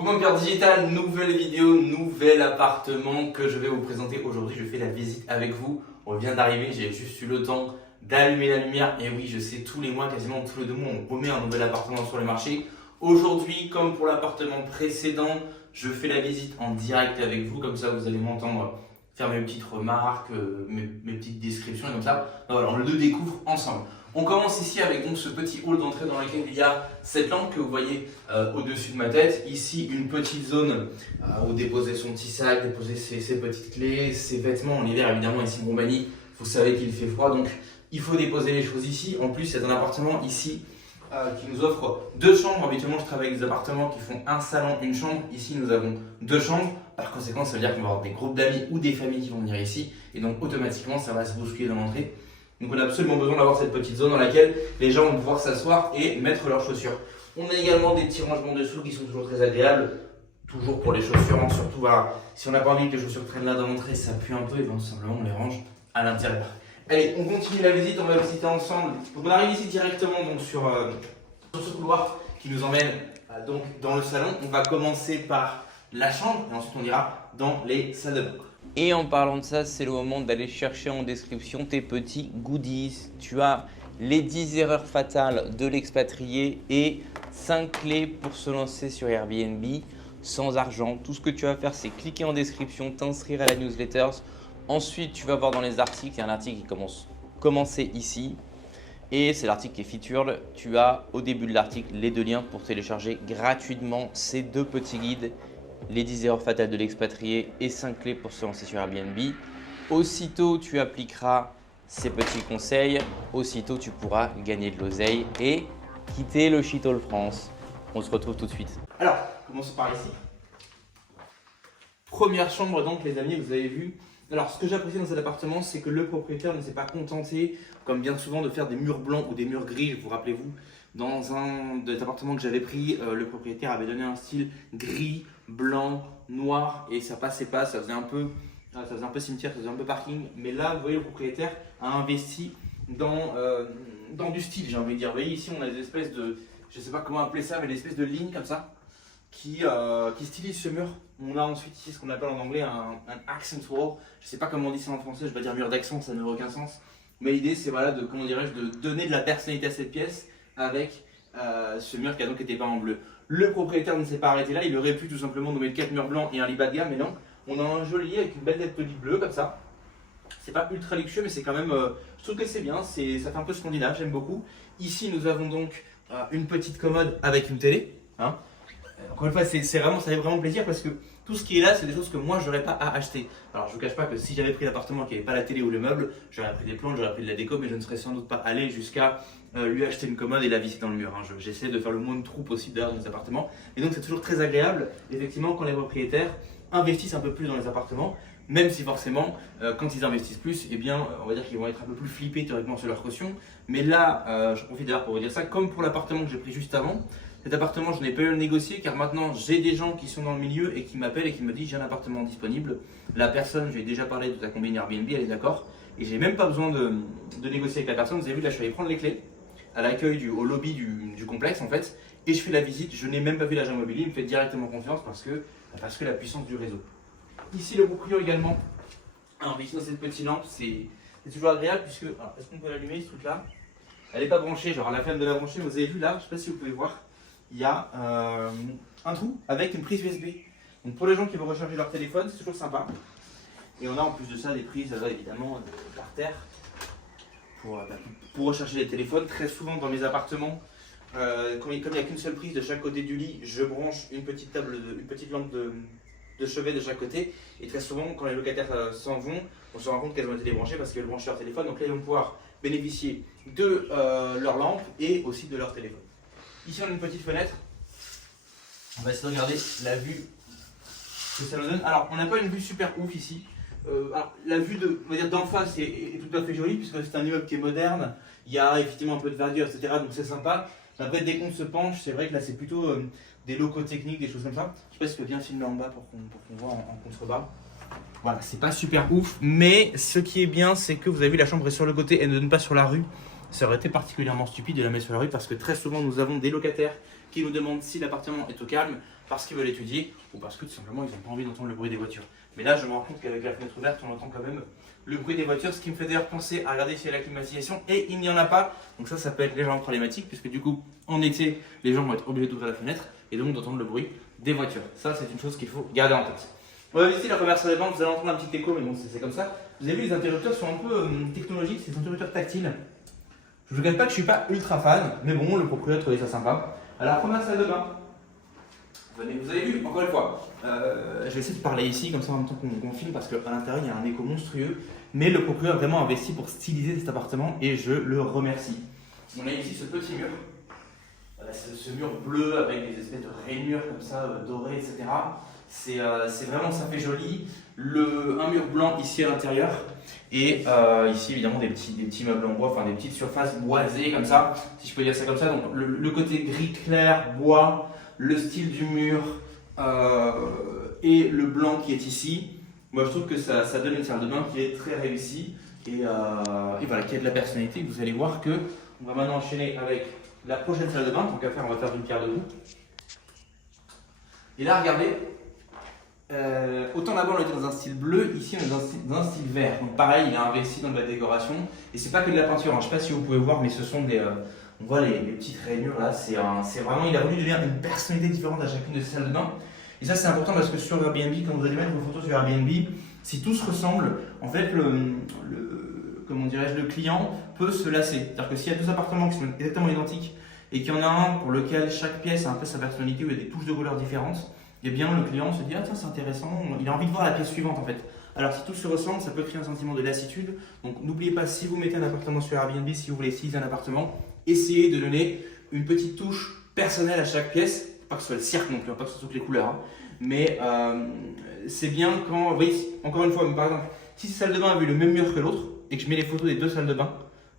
Bonjour mon cœur digital, nouvelle vidéo, nouvel appartement que je vais vous présenter aujourd'hui. Je fais la visite avec vous. On vient d'arriver, j'ai juste eu le temps d'allumer la lumière. Et oui, je sais, tous les mois, quasiment tous les 2 mois, on remet un nouvel appartement sur le marché. Aujourd'hui, comme pour l'appartement précédent, je fais la visite en direct avec vous. Comme ça, vous allez m'entendre faire mes petites remarques, mes petites descriptions. Et comme ça, voilà, on le découvre ensemble. On commence ici avec donc ce petit hall d'entrée dans lequel il y a cette lampe que vous voyez au-dessus de ma tête. Ici, une petite zone où déposer son petit sac, déposer ses petites clés, ses vêtements. En hiver, évidemment, ici en Roumanie, vous savez qu'il fait froid, donc il faut déposer les choses ici. En plus, c'est un appartement ici qui nous offre 2 chambres. Habituellement, je travaille avec des appartements qui font un salon, une chambre. Ici, nous avons 2 chambres. Par conséquent, ça veut dire qu'on va avoir des groupes d'amis ou des familles qui vont venir ici. Et donc, automatiquement, ça va se bousculer dans l'entrée. Donc on a absolument besoin d'avoir cette petite zone dans laquelle les gens vont pouvoir s'asseoir et mettre leurs chaussures. On a également des petits rangements dessous qui sont toujours très agréables, toujours pour les chaussures, hein, surtout voilà, si on n'a pas envie que les chaussures traînent là dans l'entrée, ça pue un peu et bien tout simplement on les range à l'intérieur. Allez, on continue la visite, on va visiter ensemble. Donc on arrive ici directement donc, sur ce couloir qui nous emmène donc, dans le salon. On va commencer par la chambre et ensuite on ira dans les salles de bain. Et en parlant de ça, c'est le moment d'aller chercher en description tes petits goodies. Tu as les 10 erreurs fatales de l'expatrié et 5 clés pour se lancer sur Airbnb sans argent. Tout ce que tu vas faire, c'est cliquer en description, t'inscrire à la newsletter. Ensuite, tu vas voir dans les articles, il y a un article qui commencer ici. Et c'est l'article qui est featured. Tu as au début de l'article les 2 liens pour télécharger gratuitement ces 2 petits guides. Les 10 erreurs fatales de l'expatrié et 5 clés pour se lancer sur Airbnb. Aussitôt tu appliqueras ces petits conseils, aussitôt tu pourras gagner de l'oseille et quitter le shithole France. On se retrouve tout de suite. Alors, commençons par ici. Première chambre donc les amis, vous avez vu. Alors ce que j'apprécie dans cet appartement, c'est que le propriétaire ne s'est pas contenté, comme bien souvent, de faire des murs blancs ou des murs gris. Vous rappelez-vous, dans un des appartements que j'avais pris, le propriétaire avait donné un style gris, blanc, noir et ça passait pas, ça faisait un peu cimetière, ça faisait un peu parking. Mais là, vous voyez, le propriétaire a investi dans du style, j'ai envie de dire. Vous voyez, ici, on a des espèces de, je sais pas comment appeler ça, mais des espèces de lignes comme ça qui stylisent ce mur. On a ensuite ici ce qu'on appelle en anglais un accent wall. Je sais pas comment on dit ça en français, je vais dire mur d'accent, ça n'aurait aucun sens. Mais l'idée, c'est voilà, de, comment dirais-je, de donner de la personnalité à cette pièce avec ce mur qui a donc été peint en bleu. Le propriétaire ne s'est pas arrêté là, il aurait pu tout simplement nous mettre 4 murs blancs et un lit bas de gamme, mais non. On a un joli lit avec une belle tête de lit bleu comme ça. C'est pas ultra luxueux, mais c'est quand même, je trouve que c'est bien, ça fait un peu scandinave, j'aime beaucoup. Ici, nous avons donc une petite commode avec une télé. Hein. Encore une fois, ça fait vraiment plaisir parce que tout ce qui est là, c'est des choses que moi, je n'aurais pas à acheter. Alors, je ne vous cache pas que si j'avais pris l'appartement qui n'avait pas la télé ou le meuble, j'aurais pris des plantes, j'aurais pris de la déco, mais je ne serais sans doute pas allé jusqu'à lui acheter une commode et la visser dans le mur. Hein. J'essaie de faire le moins de trous possible d'ailleurs dans les appartements. Et donc, c'est toujours très agréable, effectivement, quand les propriétaires investissent un peu plus dans les appartements, même si forcément, quand ils investissent plus, eh bien, on va dire qu'ils vont être un peu plus flippés théoriquement sur leur caution. Mais là, je profite d'ailleurs pour vous dire ça, comme pour l'appartement que j'ai pris juste avant. Cet appartement, je n'ai pas eu à le négocier car maintenant j'ai des gens qui sont dans le milieu et qui m'appellent et qui me disent j'ai un appartement disponible. La personne, j'ai déjà parlé de ta combine Airbnb, elle est d'accord. Et j'ai même pas besoin de négocier avec la personne. Vous avez vu, là je suis allé prendre les clés à l'accueil au lobby du complexe en fait. Et je fais la visite, je n'ai même pas vu l'agent immobilier, il me fait directement confiance parce que la puissance du réseau. Ici le proprio également. Alors ici dans cette petite lampe, c'est toujours agréable puisque, alors est-ce qu'on peut l'allumer ce truc là? Elle n'est pas branchée, genre la flemme de la brancher, vous avez vu là, je ne sais pas si vous pouvez voir. Il y a un trou avec une prise USB. Donc pour les gens qui veulent recharger leur téléphone, c'est toujours sympa. Et on a en plus de ça des prises évidemment par terre pour recharger les téléphones. Très souvent dans mes appartements, comme il n'y a qu'une seule prise de chaque côté du lit, je branche une petite lampe de chevet de chaque côté. Et très souvent, quand les locataires s'en vont, on se rend compte qu'elles ont été débranchées parce qu'elles branchent leur téléphone. Donc là, ils vont pouvoir bénéficier de leur lampe et aussi de leur téléphone. Ici, on a une petite fenêtre. On va essayer de regarder la vue que ça nous donne. Alors, on n'a pas une vue super ouf ici. Alors, la vue d'en face est tout à fait jolie puisque c'est un immeuble qui est moderne. Il y a effectivement un peu de verdure, etc. Donc c'est sympa. Après, dès qu'on se penche, c'est vrai que là, c'est plutôt des locaux techniques, des choses comme ça. Je sais pas si tu peux bien filmer en bas pour qu'on voit en contrebas. Voilà, c'est pas super ouf. Mais ce qui est bien, c'est que vous avez vu, la chambre est sur le côté et ne donne pas sur la rue. Ça aurait été particulièrement stupide de la mettre sur la rue parce que très souvent nous avons des locataires qui nous demandent si l'appartement est au calme. parce qu'ils veulent étudier ou parce que tout simplement ils n'ont pas envie d'entendre le bruit des voitures. Mais là, je me rends compte qu'avec la fenêtre ouverte, on entend quand même le bruit des voitures, ce qui me fait d'ailleurs penser à regarder s'il y a la climatisation, et il n'y en a pas. Donc ça peut être légèrement problématique, puisque du coup, en été, les gens vont être obligés d'ouvrir la fenêtre et donc d'entendre le bruit des voitures. Ça, c'est une chose qu'il faut garder en tête. On va visiter la première salle de bain, vous allez entendre un petit écho, mais bon, c'est comme ça. Vous avez vu, les interrupteurs sont un peu technologiques, c'est des interrupteurs tactiles. Je ne vous cache pas que je ne suis pas ultra fan, mais bon, le propriétaire trouvait ça sympa. Alors, première salle de bain. Vous avez vu, encore une fois, je vais essayer de parler ici, comme ça en même temps qu'on filme, parce qu'à l'intérieur, il y a un écho monstrueux. Mais le propriétaire a vraiment investi pour styliser cet appartement et je le remercie. On a ici ce petit mur. Ce mur bleu avec des espèces de rainures comme ça, dorées, etc. C'est vraiment, ça fait joli. Un mur blanc ici à l'intérieur. Et ici, évidemment, des petits meubles en bois, enfin des petites surfaces boisées comme ça, si je peux dire ça comme ça. Donc le côté gris clair, bois, le style du mur et le blanc qui est ici. Moi, je trouve que ça donne une salle de bain qui est très réussie et voilà, qui a de la personnalité. Vous allez voir que on va maintenant enchaîner avec la prochaine salle de bain. Tant qu'à faire, on va faire d'une pierre deux coups. Et là, regardez, autant là-bas on était dans un style bleu, ici on est dans un style vert. Donc pareil, il a investi dans de la décoration. Et c'est pas que de la peinture, hein. Je ne sais pas si vous pouvez voir, mais ce sont des... on voit les petites rainures là, c'est vraiment, il a voulu donner une personnalité différente à chacune de ces salles de bain. Et ça c'est important parce que sur Airbnb, quand vous allez mettre vos photos sur Airbnb, si tout se ressemble, en fait comment dirais-je, le client peut se lasser. C'est-à-dire que s'il y a deux appartements qui sont exactement identiques et qu'il y en a un pour lequel chaque pièce a un peu sa personnalité, où il y a des touches de couleurs différentes, eh bien le client se dit ah tiens c'est intéressant, il a envie de voir la pièce suivante en fait. Alors si tout se ressemble, ça peut créer un sentiment de lassitude. Donc n'oubliez pas, si vous mettez un appartement sur Airbnb, si vous voulez styliser un appartement, essayez de donner une petite touche personnelle à chaque pièce. Pas que ce soit le cirque non plus, pas que ce soit toutes les couleurs, hein. Mais c'est bien quand, vous voyez, encore une fois, par exemple, si cette salle de bain a vu le même mur que l'autre et que je mets les photos des deux salles de bain,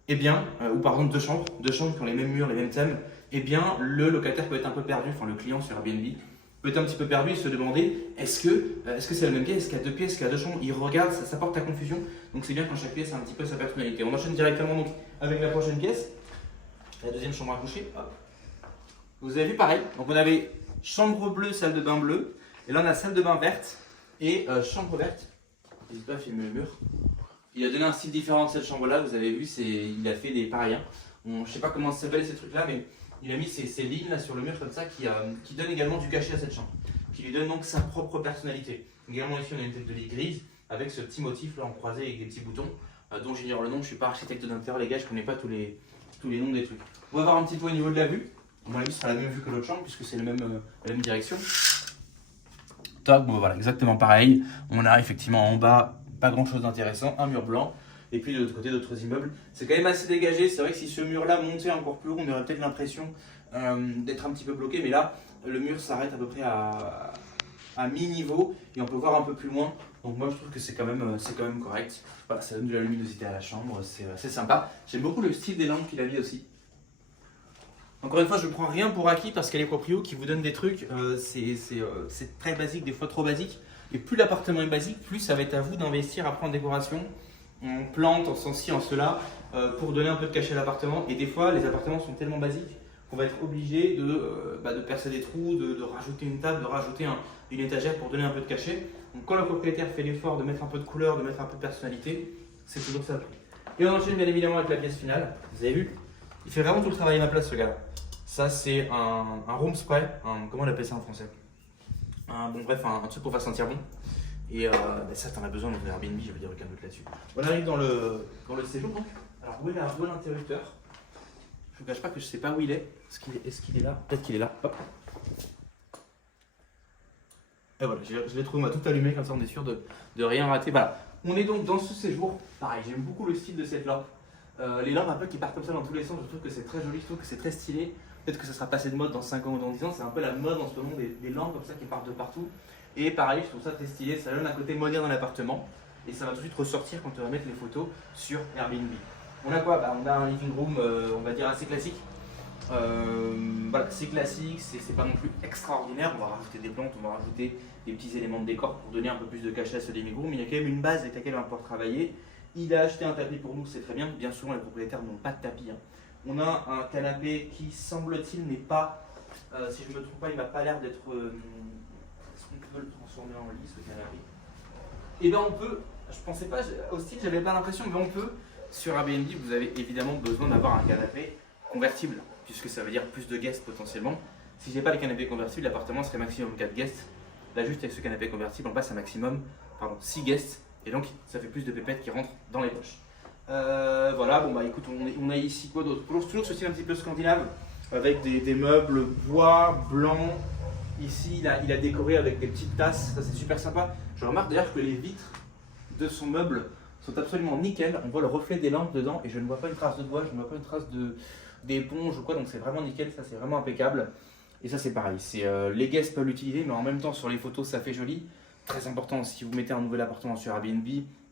eh bien, ou par exemple deux chambres qui ont les mêmes murs, les mêmes thèmes, eh bien le locataire peut être un peu perdu, enfin le client sur Airbnb peut être un petit peu perdu et se demander est-ce que c'est la même pièce, est-ce qu'il y a deux pièces, est-ce qu'il y a deux chambres, il regarde, ça porte à confusion. Donc c'est bien quand chaque pièce a un petit peu sa personnalité. On enchaîne directement donc avec la prochaine pièce, la deuxième chambre à coucher. Hop. Vous avez vu pareil, donc on avait chambre bleue, salle de bain bleue, et là on a salle de bain verte et chambre verte. N'hésite pas à filmer le mur. Il a donné un style différent de cette chambre-là, vous avez vu, il a fait des pareils. Je ne sais pas comment ça s'appelle ces trucs-là, mais il a mis ces lignes là sur le mur comme ça qui donnent également du cachet à cette chambre, qui lui donne donc sa propre personnalité. Également ici on a une tête de lit grise avec ce petit motif là en croisé avec des petits boutons dont j'ignore le nom, je ne suis pas architecte d'intérieur les gars, je ne connais pas tous les noms des trucs. On va voir un petit peu au niveau de la vue. À mon avis, ce sera la même vue que l'autre chambre puisque c'est la même direction. Tac, bon voilà, exactement pareil. On a effectivement en bas pas grand chose d'intéressant, un mur blanc. Et puis de l'autre côté, d'autres immeubles. C'est quand même assez dégagé. C'est vrai que si ce mur-là montait encore plus haut, on aurait peut-être l'impression d'être un petit peu bloqué. Mais là, le mur s'arrête à peu près à mi-niveau et on peut voir un peu plus loin. Donc moi, je trouve que c'est quand même correct. Voilà, ça donne de la luminosité à la chambre, c'est sympa. J'aime beaucoup le style des lampes qu'il a mis aussi. Encore une fois, je ne prends rien pour acquis parce qu'elle est proprio qui vous donne des trucs. C'est très basique, des fois trop basique. Et plus l'appartement est basique, plus ça va être à vous d'investir après en décoration, en plantes, en ceci, en cela, pour donner un peu de cachet à l'appartement. Et des fois, les appartements sont tellement basiques qu'on va être obligé de percer des trous, de rajouter une table, de rajouter une étagère pour donner un peu de cachet. Donc quand le propriétaire fait l'effort de mettre un peu de couleur, de mettre un peu de personnalité, c'est toujours ça le prix. Et on enchaîne bien évidemment avec la pièce finale. Vous avez vu, il fait vraiment tout le travail à ma place ce gars-là. Ça c'est un room spray, comment on appelle ça en français, un truc pour faire sentir bon. Et ça, t'en as besoin dans Airbnb, je veux dire aucun doute là-dessus. On arrive dans le séjour donc. Alors, où est l'interrupteur? Je vous cache pas que je sais pas où il est. Est-ce qu'il est là? Peut-être qu'il est là. Hop. Et voilà, je l'ai trouvé, on m'a tout allumé, comme ça on est sûr de rien rater. Voilà. On est donc dans ce séjour. Pareil, j'aime beaucoup le style de cette lampe. Les lampes un peu qui partent comme ça dans tous les sens, je trouve que c'est très joli, je trouve que c'est très stylé. Peut-être que ça sera passé de mode dans 5 ans ou dans 10 ans. C'est un peu la mode en ce moment des lampes comme ça qui partent de partout. Et pareil, je trouve ça très stylé, ça donne un côté moderne dans l'appartement et ça va tout de suite ressortir quand on va mettre les photos sur Airbnb. On a quoi? On a un living room, on va dire assez classique. Voilà, c'est classique, c'est pas non plus extraordinaire. On va rajouter des plantes, on va rajouter des petits éléments de décor pour donner un peu plus de cachet à ce living room. Mais il y a quand même une base avec laquelle on va pouvoir travailler. Il a acheté un tapis pour nous, c'est très bien. Bien souvent, les propriétaires n'ont pas de tapis. On a un canapé qui, semble-t-il, n'est pas Si je ne me trompe pas, il m'a pas l'air d'être... Est-ce qu'on peut le transformer en lit, ce canapé? Et bien on peut, je pensais pas, au style j'avais pas l'impression, mais on peut. Sur Airbnb, vous avez évidemment besoin d'avoir un canapé convertible, puisque ça veut dire plus de guests potentiellement. Si j'ai pas le canapé convertible, l'appartement serait maximum 4 guests. Là, juste avec ce canapé convertible, on passe à maximum 6 guests, et donc ça fait plus de pépettes qui rentrent dans les poches. Voilà, bon bah écoute, on a ici quoi d'autre? Toujours ce style un petit peu scandinave, avec des meubles bois, blancs. Ici, il a décoré avec des petites tasses, ça c'est super sympa. Je remarque d'ailleurs que les vitres de son meuble sont absolument nickel. On voit le reflet des lampes dedans et je ne vois pas une trace de doigt, je ne vois pas une trace d'éponge ou quoi, donc c'est vraiment nickel, ça c'est vraiment impeccable. Et ça c'est pareil, les guests peuvent l'utiliser, mais en même temps sur les photos ça fait joli. Très important, si vous mettez un nouvel appartement sur Airbnb,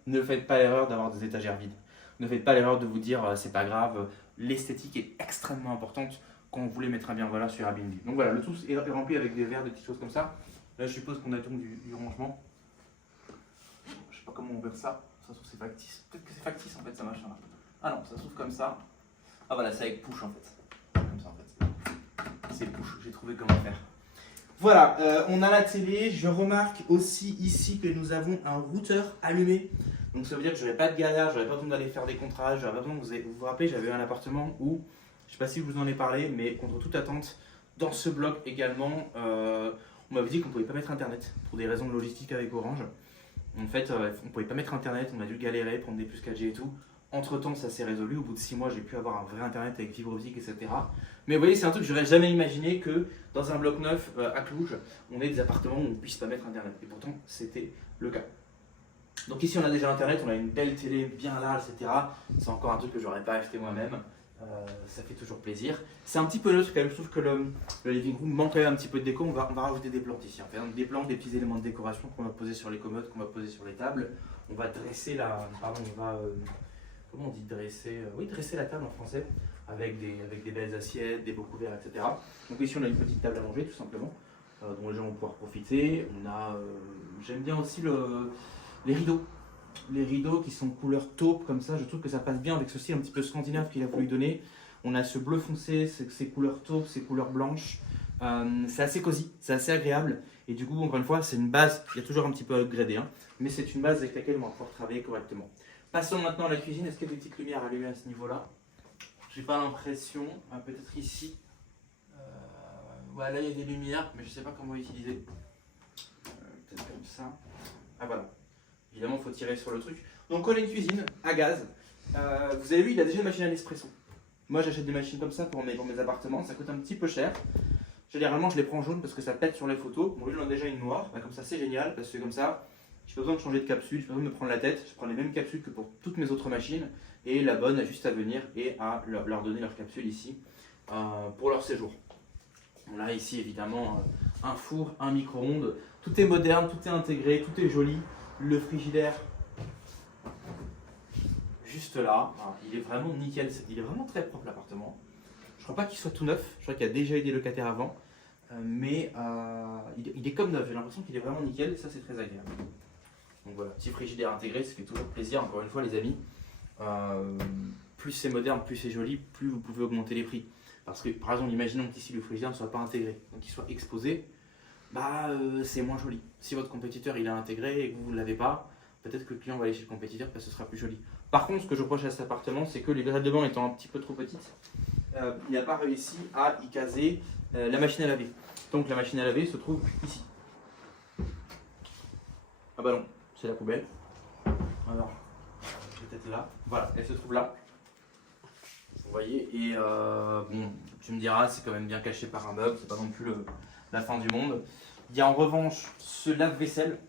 ne faites pas l'erreur d'avoir des étagères vides. Ne faites pas l'erreur de vous dire c'est pas grave, l'esthétique est extrêmement importante quand vous voulez mettre un bien voilà sur Airbnb. Donc voilà, le tout est rempli avec des verres, des petites choses comme ça. Là je suppose qu'on attend du rangement. Je sais pas comment ouvrir ça, ça se trouve c'est factice. Peut-être que c'est factice en fait ça machin là. Ah non, ça s'ouvre comme ça. Ah voilà, c'est avec push en fait. Comme ça en fait. C'est push, j'ai trouvé comment faire. Voilà, on a la télé. Je remarque aussi ici que nous avons un routeur allumé. Donc ça veut dire que je n'aurai pas de galère, je n'aurai pas besoin d'aller faire des contrats, j'aurai pas besoin de vous rappelez, j'avais eu un appartement où, je ne sais pas si je vous en ai parlé, mais contre toute attente, dans ce bloc également, on m'avait dit qu'on ne pouvait pas mettre internet pour des raisons de logistique avec Orange. En fait, on ne pouvait pas mettre internet, on a dû galérer, prendre des puces 4G et tout. Entre temps, ça s'est résolu. Au bout de 6 mois, j'ai pu avoir un vrai internet avec fibre optique, etc. Mais vous voyez, c'est un truc que j'aurais jamais imaginé que dans un bloc neuf à Cluj, on ait des appartements où on ne puisse pas mettre internet. Et pourtant, c'était le cas. Donc ici, on a déjà internet, on a une belle télé bien large, etc. C'est encore un truc que j'aurais pas acheté moi-même. Ça fait toujours plaisir. C'est un petit peu neutre quand même. Je trouve que le living room manque quand même un petit peu de déco. On va rajouter des plantes ici. On fait des plantes, des petits éléments de décoration qu'on va poser sur les commodes, qu'on va poser sur les tables. On va dresser la. Pardon, on va. Comment on dit dresser? Oui, dresser la table en français, avec des belles assiettes, des beaux couverts, etc. Donc ici, on a une petite table à manger, tout simplement, dont les gens vont pouvoir profiter. On a. J'aime bien aussi les rideaux. Les rideaux qui sont couleur taupe comme ça, je trouve que ça passe bien avec ce style un petit peu scandinave qu'il a voulu donner. On a ce bleu foncé, ces couleurs taupe, ces couleurs blanches. C'est assez cosy, c'est assez agréable. Et du coup, encore une fois, c'est une base, il y a toujours un petit peu à upgrader, hein, mais c'est une base avec laquelle on va pouvoir travailler correctement. Passons maintenant à la cuisine. Est-ce qu'il y a des petites lumières allumées à ce niveau-là? J'ai pas l'impression. Peut-être ici. Ouais, là il y a des lumières, mais je sais pas comment utiliser. Peut-être comme ça. Ah voilà. Évidemment, il faut tirer sur le truc. Donc, on a une cuisine à gaz. Vous avez vu, il a déjà une machine à Nespresso. Moi, j'achète des machines comme ça pour mes appartements. Ça coûte un petit peu cher. Généralement, je les prends jaunes parce que ça pète sur les photos. Bon, lui, il en a déjà une noire. Comme ça, c'est génial parce que comme ça, je n'ai pas besoin de changer de capsule, je n'ai pas besoin de me prendre la tête. Je prends les mêmes capsules que pour toutes mes autres machines. Et la bonne a juste à venir et à leur donner leur capsule ici pour leur séjour. On a ici, évidemment, un four, un micro-ondes. Tout est moderne, tout est intégré, tout est joli. Le frigidaire, juste là, il est vraiment nickel, il est vraiment très propre l'appartement. Je ne crois pas qu'il soit tout neuf, je crois qu'il y a déjà eu des locataires avant, mais il est comme neuf, j'ai l'impression qu'il est vraiment nickel, et ça c'est très agréable. Donc voilà, petit frigidaire intégré, ça fait toujours plaisir, encore une fois les amis. Plus c'est moderne, plus c'est joli, plus vous pouvez augmenter les prix. Parce que par exemple, imaginons qu'ici le frigidaire ne soit pas intégré, donc qu'il soit exposé. C'est moins joli. Si votre compétiteur il est intégré et que vous ne l'avez pas, peut-être que le client va aller chez le compétiteur parce que ce sera plus joli. Par contre, ce que je reproche à cet appartement, c'est que les salles de bain étant un petit peu trop petites, il n'a pas réussi à y caser la machine à laver. Donc la machine à laver se trouve ici. Ah bah non, c'est la poubelle. Alors, peut-être là. Voilà, elle se trouve là. Vous voyez, et bon, tu me diras, c'est quand même bien caché par un meuble, c'est pas non plus la fin du monde. Il y a en revanche ce lave-vaisselle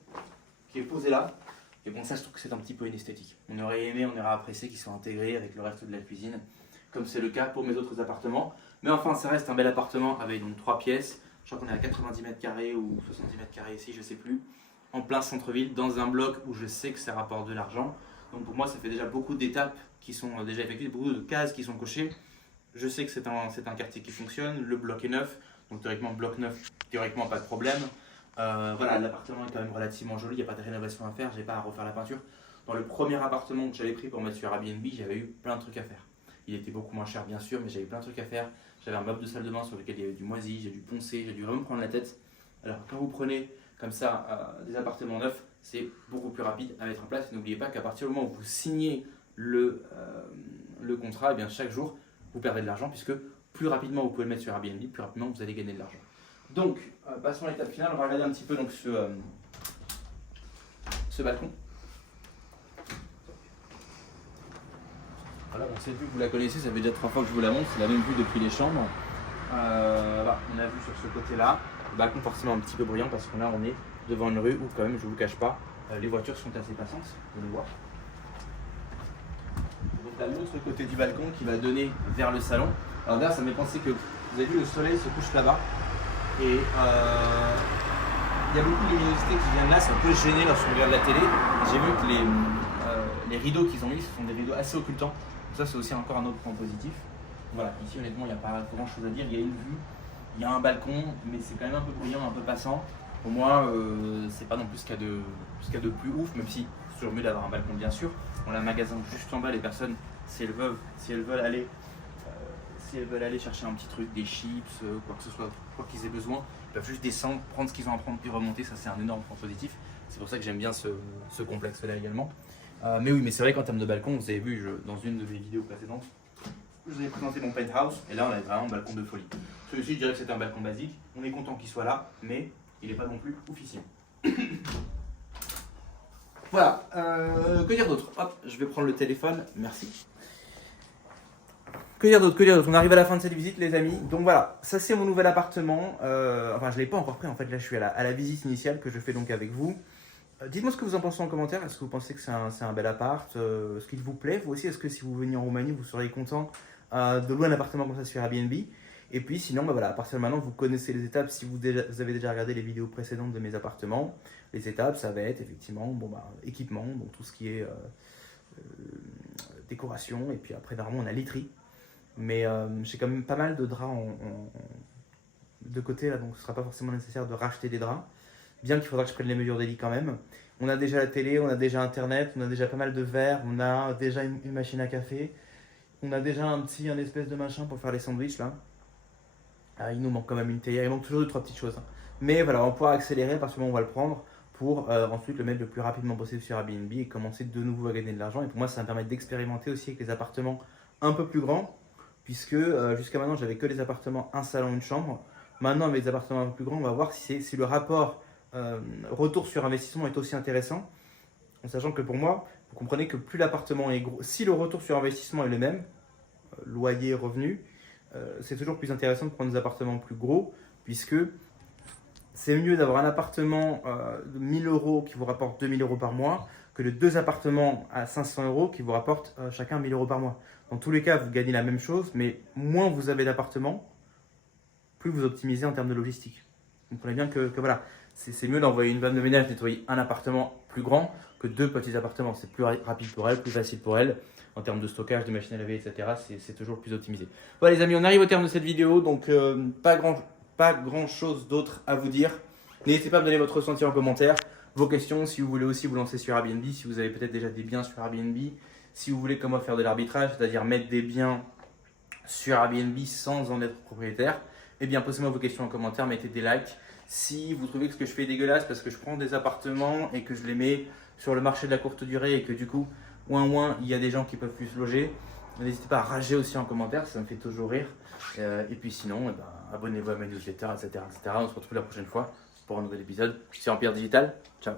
qui est posé là. Et bon, ça, je trouve que c'est un petit peu inesthétique. On aurait aimé, on aurait apprécié qu'il soit intégré avec le reste de la cuisine, comme c'est le cas pour mes autres appartements. Mais enfin, ça reste un bel appartement avec donc 3 pièces. Je crois qu'on est à 90 mètres carrés ou 70 mètres carrés ici, je sais plus. En plein centre-ville, dans un bloc où je sais que ça rapporte de l'argent. Donc pour moi, ça fait déjà beaucoup d'étapes qui sont déjà effectuées, beaucoup de cases qui sont cochées. Je sais que c'est un quartier qui fonctionne, le bloc est neuf. Donc théoriquement, bloc neuf, théoriquement pas de problème. Voilà, l'appartement est quand même relativement joli, il n'y a pas de rénovation à faire, j'ai pas à refaire la peinture. Dans le premier appartement que j'avais pris pour mettre sur Airbnb, j'avais eu plein de trucs à faire. Il était beaucoup moins cher bien sûr, mais j'avais plein de trucs à faire. J'avais un meuble de salle de bain sur lequel il y avait du moisi, j'ai dû poncer, j'ai dû vraiment prendre la tête. Alors quand vous prenez comme ça des appartements neufs, c'est beaucoup plus rapide à mettre en place. N'oubliez pas qu'à partir du moment où vous signez le contrat, eh bien, chaque jour, vous perdez de l'argent puisque plus rapidement vous pouvez le mettre sur Airbnb, plus rapidement vous allez gagner de l'argent. Donc, passons à l'étape finale. On va regarder un petit peu donc, ce balcon. Voilà, cette vue, vous la connaissez, ça fait déjà 3 fois que je vous la montre, c'est la même vue depuis les chambres. Voilà, on a vu sur ce côté-là, le balcon forcément un petit peu bruyant parce que là on est devant une rue où quand même, je ne vous cache pas, les voitures sont assez passantes, vous le voyez. Donc là, l'autre côté du balcon qui va donner vers le salon. Alors là, ça m'est pensé que, vous avez vu, le soleil se couche là-bas. Et il y a beaucoup de luminosité qui vient de là, ça peut gêner lorsqu'on regarde la télé. J'ai vu que les rideaux qu'ils ont mis, ce sont des rideaux assez occultants. Donc ça, c'est aussi encore un autre point positif. Voilà, ici honnêtement, il n'y a pas grand chose à dire. Il y a une vue, il y a un balcon, mais c'est quand même un peu bruyant, un peu passant. Pour moi, c'est pas non plus ce qu'il y a de plus ouf, même si c'est toujours mieux d'avoir un balcon bien sûr. On a un magasin juste en bas, les personnes, si elles veulent aller chercher un petit truc, des chips, quoi que ce soit, quoi qu'ils aient besoin, ils peuvent juste descendre, prendre ce qu'ils ont à prendre et remonter. Ça, c'est un énorme point positif. C'est pour ça que j'aime bien ce complexe-là également. Mais oui, mais c'est vrai qu'en termes de balcon, vous avez vu dans une de mes vidéos précédentes, je vous ai présenté mon penthouse et là on a vraiment un balcon de folie. Celui-ci, je dirais que c'est un balcon basique. On est content qu'il soit là, mais il n'est pas non plus oufissime. Voilà, que dire d'autre? Hop, je vais prendre le téléphone, merci. Que dire d'autre? On arrive à la fin de cette visite, les amis. Donc voilà, ça c'est mon nouvel appartement. Enfin, je ne l'ai pas encore pris, en fait, là je suis à la visite initiale que je fais donc avec vous. Dites-moi ce que vous en pensez en commentaire. Est-ce que vous pensez que c'est un bel appart? Est-ce qu'il vous plaît? Vous aussi, est-ce que si vous veniez en Roumanie, vous seriez content de louer un appartement comme ça sur Airbnb? Et puis sinon, bah voilà, à partir de maintenant, vous connaissez les étapes. Si vous avez déjà regardé les vidéos précédentes de mes appartements, les étapes, ça va être effectivement équipement, donc tout ce qui est décoration. Et puis après, normalement, on a literie. Mais j'ai quand même pas mal de draps de côté, là, donc ce ne sera pas forcément nécessaire de racheter des draps. Bien qu'il faudra que je prenne les mesures des lits quand même. On a déjà la télé, on a déjà internet, on a déjà pas mal de verres, on a déjà une machine à café. On a déjà un espèce de machin pour faire les sandwichs là. Ah, il nous manque quand même une théière, il manque toujours 2-3 petites choses. Mais voilà, on va pouvoir accélérer à partir du moment où on va le prendre pour ensuite le mettre le plus rapidement possible sur Airbnb et commencer de nouveau à gagner de l'argent. Et pour moi, ça va me permettre d'expérimenter aussi avec les appartements un peu plus grands, puisque jusqu'à maintenant, j'avais que les appartements, un salon, une chambre. Maintenant, avec les appartements un peu plus grands, on va voir si le rapport retour sur investissement est aussi intéressant, en sachant que pour moi, vous comprenez que plus l'appartement est gros, si le retour sur investissement est le même, loyer, revenu, c'est toujours plus intéressant de prendre des appartements plus gros, puisque c'est mieux d'avoir un appartement de 1000 € qui vous rapporte 2000 € par mois que de 2 appartements à 500 € qui vous rapportent chacun 1000 € par mois. Dans tous les cas, vous gagnez la même chose, mais moins vous avez d'appartements, plus vous optimisez en termes de logistique. Vous comprenez bien que voilà, c'est mieux d'envoyer une femme de ménage nettoyer un appartement plus grand que 2 petits appartements. C'est plus rapide pour elle, plus facile pour elle. En termes de stockage, de machines à laver, etc., c'est toujours plus optimisé. Voilà les amis, on arrive au terme de cette vidéo, donc pas grand chose d'autre à vous dire. N'hésitez pas à me donner votre ressenti en commentaire, vos questions, si vous voulez aussi vous lancer sur Airbnb, si vous avez peut-être déjà des biens sur Airbnb, si vous voulez comme moi faire de l'arbitrage, c'est-à-dire mettre des biens sur Airbnb sans en être propriétaire, eh bien posez-moi vos questions en commentaire, mettez des likes. Si vous trouvez que ce que je fais est dégueulasse parce que je prends des appartements et que je les mets sur le marché de la courte durée et que du coup, il y a des gens qui peuvent plus se loger, n'hésitez pas à rager aussi en commentaire, ça me fait toujours rire. Et puis sinon, abonnez-vous à mes newsletters, etc., etc. On se retrouve la prochaine fois pour un nouvel épisode. C'est Empire Digital. Ciao.